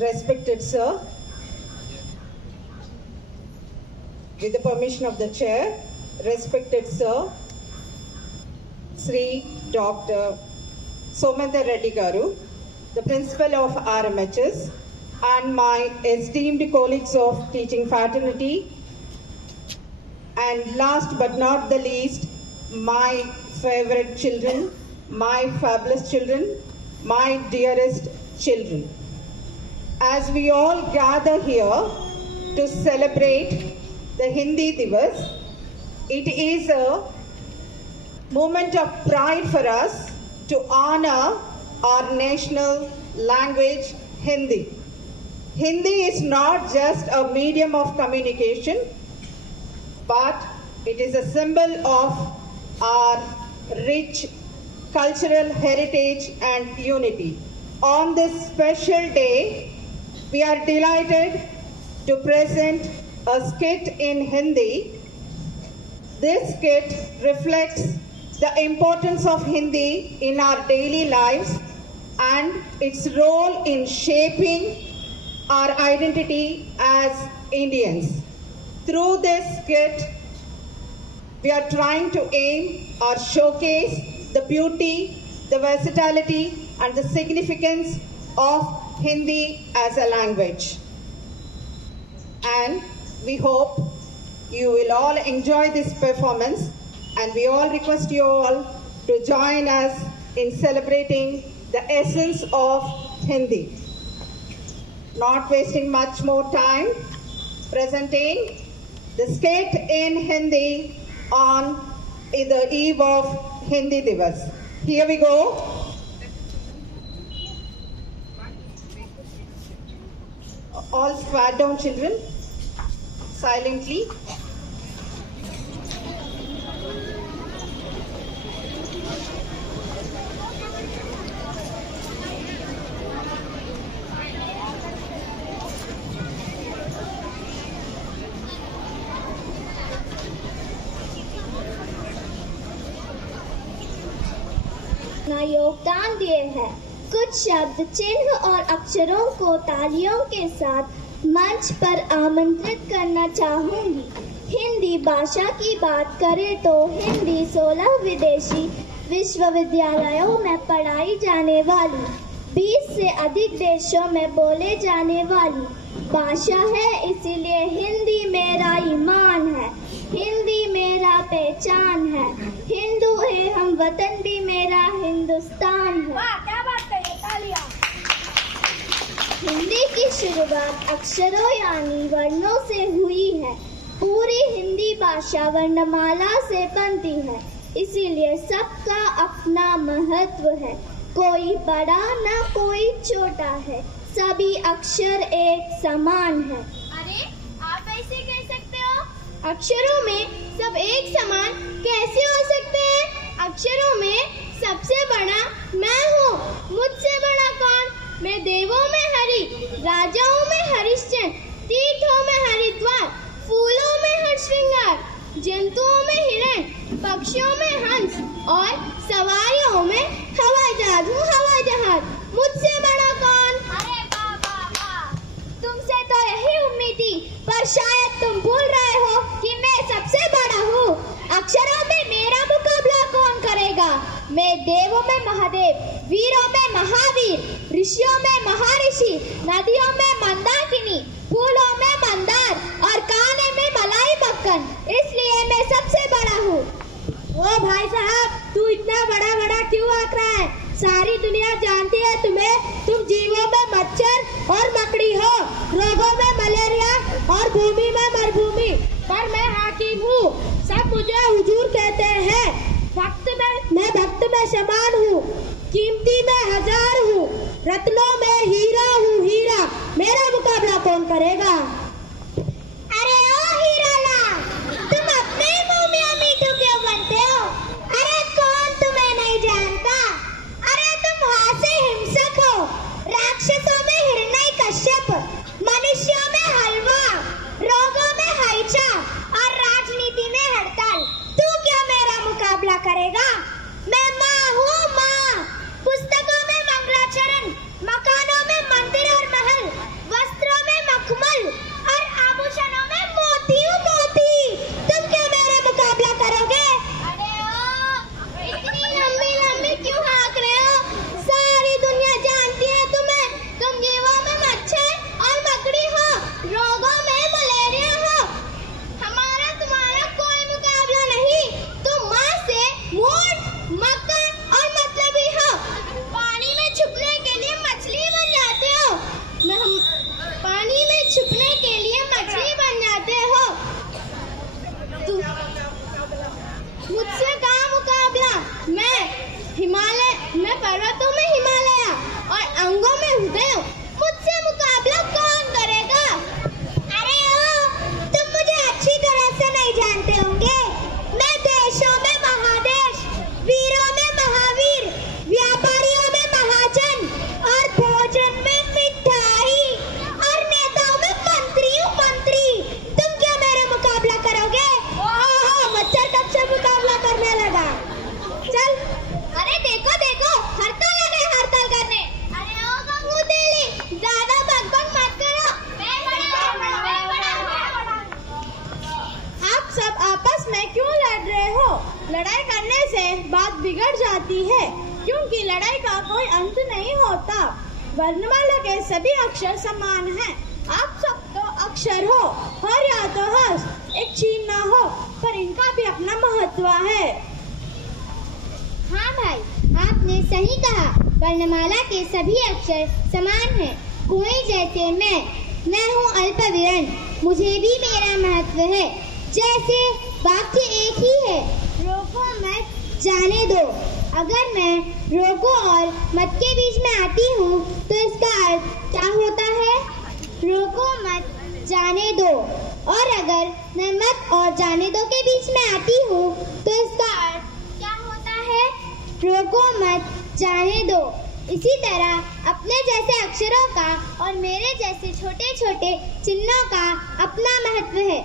Respected sir, with the permission of the chair, respected sir, Sri Dr. Somendra Reddy Garu, the principal of RMHS, and my esteemed colleagues of teaching fraternity, and last but not the least, my favorite children, my fabulous children, my dearest children. As we all gather here to celebrate the Hindi Divas, it is a moment of pride for us to honor our national language, Hindi. Hindi is not just a medium of communication, but it is a symbol of our rich cultural heritage and unity. On this special day, we are delighted to present a skit in Hindi. This skit reflects the importance of Hindi in our daily lives and its role in shaping our identity as Indians. Through this skit, we are trying to aim or showcase the beauty, the versatility, and the significance of Hindi as a language. And we hope you will all enjoy this performance, and we all request you all to join us in celebrating the essence of Hindi. Not wasting much more time, presenting the skit in Hindi on the eve of Hindi Divas. Here we go. All squat down, children, silently. अपना योगदान दिए हैं। कुछ शब्द चिन्ह और अक्षरों को तालियों के साथ मंच पर आमंत्रित करना चाहूंगी। हिंदी भाषा की बात करें तो हिंदी 16 विदेशी विश्वविद्यालयों में पढ़ाई जाने वाली 20 से अधिक देशों में बोले जाने वाली भाषा है। इसीलिए हिंदी मेरा ईमान है, हिंदी मेरा पहचान है, हिंदू है हम वतन भी मेरा हिंदुस्तान है। वाह, क्या बात है, तालियां। हिंदी की शुरुआत अक्षरों यानी वर्णों से हुई है। पूरी हिंदी भाषा वर्णमाला से बनती है, इसीलिए सबका अपना महत्व है। कोई बड़ा ना कोई छोटा है, सभी अक्षर एक समान है। अरे आप ऐसे कह सकते हो? अक्षरों में सब एक समान कैसे हो सकते हैं? अक्षरों में सबसे बड़ा मैं हूँ, मुझसे बड़ा कौन? मैं देवों में हरि, राजाओं में हरिश्चंद्र, तीर्थों में हरिद्वार, फूलों में हरश्रृंगार, जंतुओं में हिरण, पक्षियों में हंस और सवारियों में हवाई जहाज हूँ, हवाई जहाज। मुझसे बड़ा कौन? अरे वाह वाह वाह, तुमसे तो यही उम्मीद थी, पर शायद तुम भूल रहे हो कि मैं सबसे बड़ा हूँ। अक्षरों में मेरा मुकाबला कौन करेगा? मैं देवों में महादेव, वीरों में महावीर, ऋषियों में महर्षि, नदियों में मंदाकिनी, फूलों में मंदार और काने में मलाई मक्खन। इसलिए मैं सबसे बड़ा हूँ। ओ भाई साहब, तू इतना बड़ा बड़ा क्यों आंक रहा है? सारी दुनिया जानती है तुम्हें। तुम जीवों में मच्छर और मकड़ी हो, रोगों में मलेरिया और भूमि में मरुभूमि। पर मैं हाकिम हूँ, सब मुझे हुजूर कहते हैं। मैं भक्त में समान हूँ, कीमती में हजार हूँ, रत्नों में हीरा हूँ, हीरा। मेरा मुकाबला कौन करेगा? अरे ओ हीराला, तुम अपने मुंह में मीठू क्यों बनते हो? अरे कौन तुम्हें नहीं जानता? अरे तुम हास्य हिंसक हो, राक्षसों में हिरण्यकश्यप, मनुष्यों में हलवा, रोगों में हैजा और राजनीति में हड़ताल। तू क्या मेरा मुकाबला करेगा? मैं माँ हूँ, माँ। पुस्तकों में मंगलाचरण, मकानों में मंदिर और महल, पढ़ाई का कोई अंत नहीं होता। वर्णमाला के सभी अक्षर समान हैं। आप सब तो अक्षर हो और या तो हर्ष एक चिन्ह ना हो, पर इनका भी अपना महत्व है। हाँ भाई, आपने सही कहा। वर्णमाला के सभी अक्षर समान हैं। कोई जैसे मैं हूँ अल्पविराम, मुझे भी मेरा महत्व है। जैसे वाक्य एक ही है, रोको मत जाने दो। अगर मैं रोको और मत के बीच में आती हूँ तो इसका अर्थ क्या होता है? रोको मत जाने दो। और अगर मैं मत और जाने दो के बीच में आती हूँ तो इसका अर्थ क्या होता है? रोको मत जाने दो। इसी तरह अपने जैसे अक्षरों का और मेरे जैसे छोटे छोटे चिन्हों का अपना महत्व है।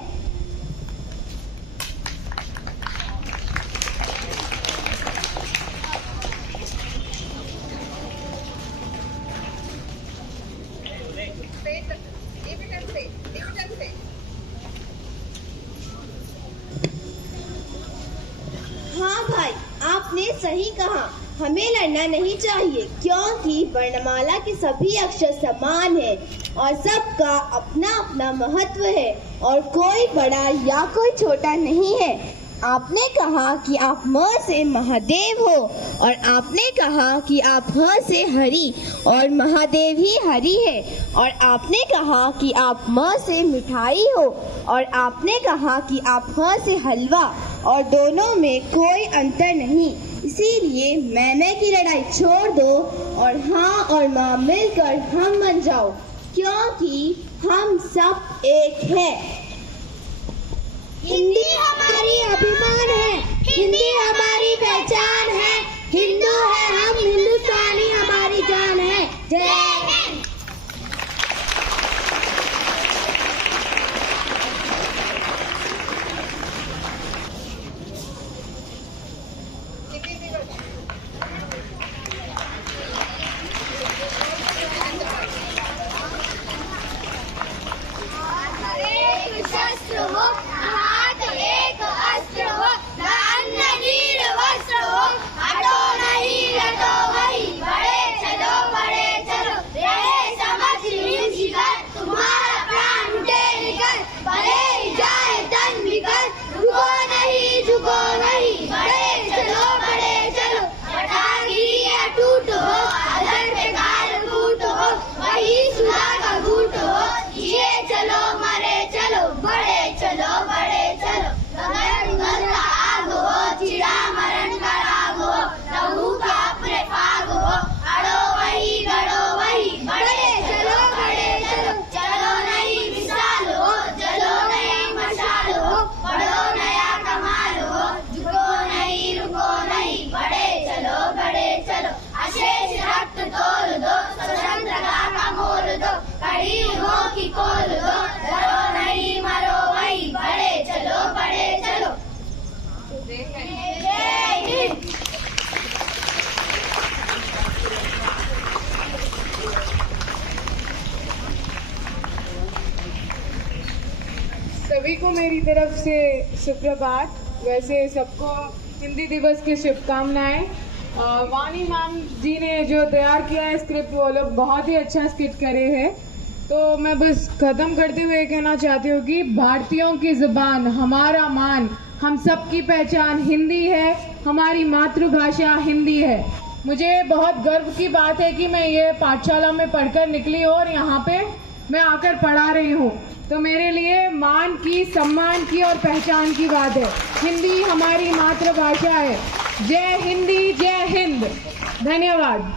हाँ भाई, आपने सही कहा। हमें लड़ना नहीं चाहिए, क्योंकि वर्णमाला के सभी अक्षर समान हैं और सबका अपना अपना महत्व है और कोई बड़ा या कोई छोटा नहीं है। आपने कहा कि आप म से महादेव हो और आपने कहा कि आप ह से हरि और महादेव ही हरि है और आपने कहा कि आप म से मिठाई हो और आपने कहा कि आप ह से हलवा और दोनों में कोई अंतर नहीं। इसीलिए मैं की लड़ाई छोड़ दो और हाँ और माँ मिलकर हम बन जाओ, क्योंकि हम सब एक हैं। हिंदी हमारी अभिमान है, हिंदी हमारी पहचान है। हिंदू है हम, हिंदुस्तानी हमारी जान है। जय हिंद। शस्त्र हो, हाथ एक अस्त्र हो, अन्न नीर वस्त्र हो, हटो नहीं लटो वही, बड़े चलो रहे समझ शिकर, तुम्हारा प्राण उठे निकल, भले ही जाए तन बिगल, रुको नहीं, बड़े चलो, हठागिरी या टूट हो, अदर पे गाल फूट हो, वही सुधा का घूट हो, जिए चलो मरे चलो, बड़े चलो, गगन का आग हो, चिड़ा मरण का राग हो, लहू का अपने फाग हो, अड़ो वही गड़ो वही, बड़े चलो, चलो नहीं विशाल हो, चलो नहीं मशाल हो, बढ़ो नया कमाल हो, झुको नहीं रुको नहीं, बड़े चलो, अशेष रक्त तोल दो, स्वतंत्रता का मोल दो, कड़ी हो कि कोल दो, डरो नहीं मरो वही, बड़े चलो। जय हिंद। सभी को मेरी तरफ से सुप्रभात। वैसे सबको हिंदी दिवस की शुभकामनाएं। वानी मैम जी ने जो तैयार किया है स्क्रिप्ट, वो लोग बहुत ही अच्छा स्किट करे हैं। तो मैं बस ख़त्म करते हुए कहना चाहती हूँ कि भारतीयों की ज़ुबान, हमारा मान, हम सब की पहचान हिंदी है, हमारी मातृभाषा हिंदी है। मुझे बहुत गर्व की बात है कि मैं ये पाठशाला में पढ़कर निकली हूँ और यहाँ पे मैं आकर पढ़ा रही हूँ। तो मेरे लिए मान की, सम्मान की और पहचान की बात है। हिंदी हमारी मातृभाषा है। जय हिंदी, जय हिंद। धन्यवाद।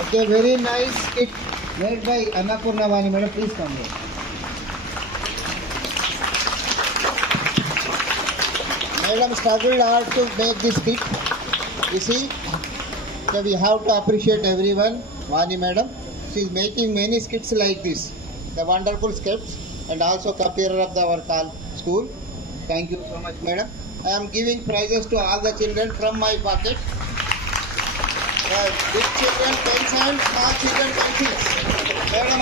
Okay, very nice skit made by Annapurna Vani madam. Please come here. Madam struggled hard to make this skit. You see, so we have to appreciate everyone. Vani madam, she is making many skits like this. The wonderful skits and also career of our school. Thank you so much, madam. I am giving prizes to all the children from my pocket. Big children, pencils, small children, pencils. Madam.